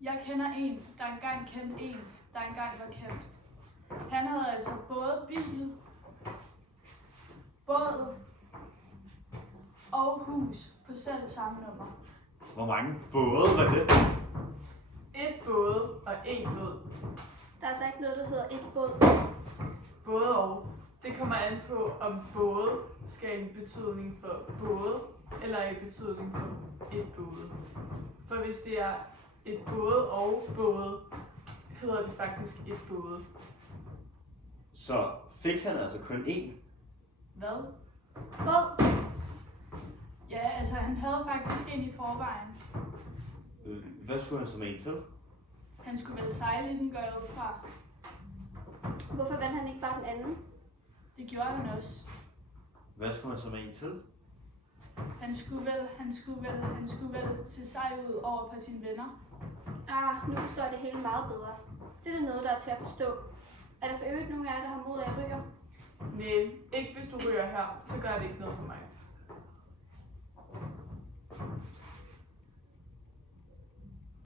Jeg kender en, der engang kendte en, der engang var kendt. Han havde altså både bil, båd og hus på selv samme nummer. Hvor mange både var det? Et både og en båd. Der er altså ikke noget, der hedder et båd. Både og. Det kommer an på, om både skal en betydning for både, eller en betydning for et både. For hvis det er et både og både, hedder det faktisk et både. Så fik han altså kun én? Hvad? Båd. Ja, altså han havde faktisk en i forvejen. Hvad skulle han så med en til? Han skulle vel sejle i den, går jeg ud fra. Hvorfor vandt han ikke bare den anden? Det gjorde han også. Hvad skulle han så med en til? Han skulle vel se sej ud over for sine venner. Nu forstår jeg det hele meget bedre. Det er noget, der er til at forstå. Er der for øvrigt nogen af jer, der har mod af ryger? Nej, ikke hvis du ryger her, så gør det ikke noget for mig.